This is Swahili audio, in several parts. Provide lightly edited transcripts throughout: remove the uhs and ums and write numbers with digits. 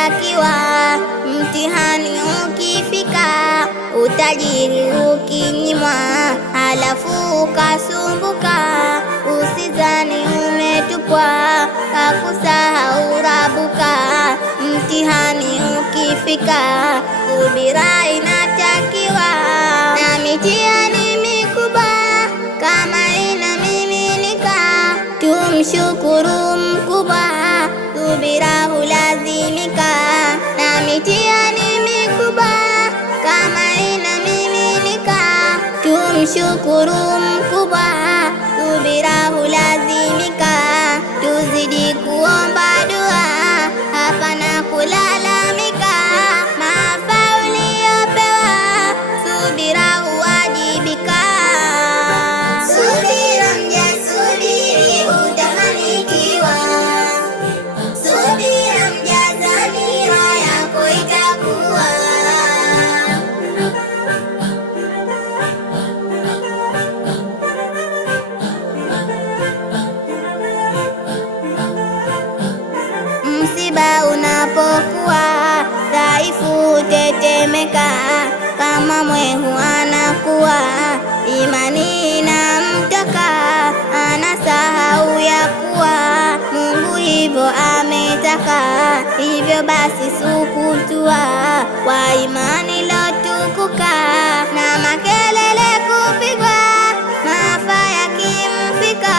inatakiwa. Mtihani ukifika, utajiri ukinyimwa, halafu ukasumbuka, usizani umetupwa, kakusahau Rabuka. Mtihani ukifika, subira inatakiwa, na mitihani mikubwa kama inamiminika, tumshukuru mkubwa, subira hulazimika. Na mitihani mikubwa kama inamiminika, tumshukuru mkubwa, subira hulazimika. Tuzidi kuomba dua, hapana kulalamika, maafa uliyopewa, subira huwajibika. Subira mja subiri, utafanikiwa. Subira mja dhamira yako itakuwa. Msiba unapokuwa, dhaifu tetemeka, kama mwehu anakuwa, imani inamtoka, anasahau ya kuwa Mungu hivyo ametaka. Hivyo basi sukutua kwa imani lotukuka, na makelele kupigwa, maafa yakimfika,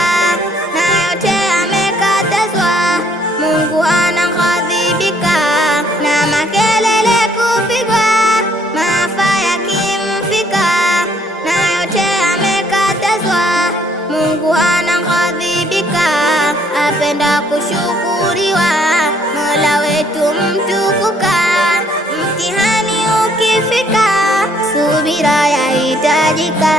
na yote amekatazwa, Mungu anaghadhibika. Na makelele kupigwa, maafa yakimfika, na yote amekatazwa, Mungu anaghadhibika. Apenda kushukuriwa, Mola wetu mtukuka. Mtihani ukifika, subira yahitajika.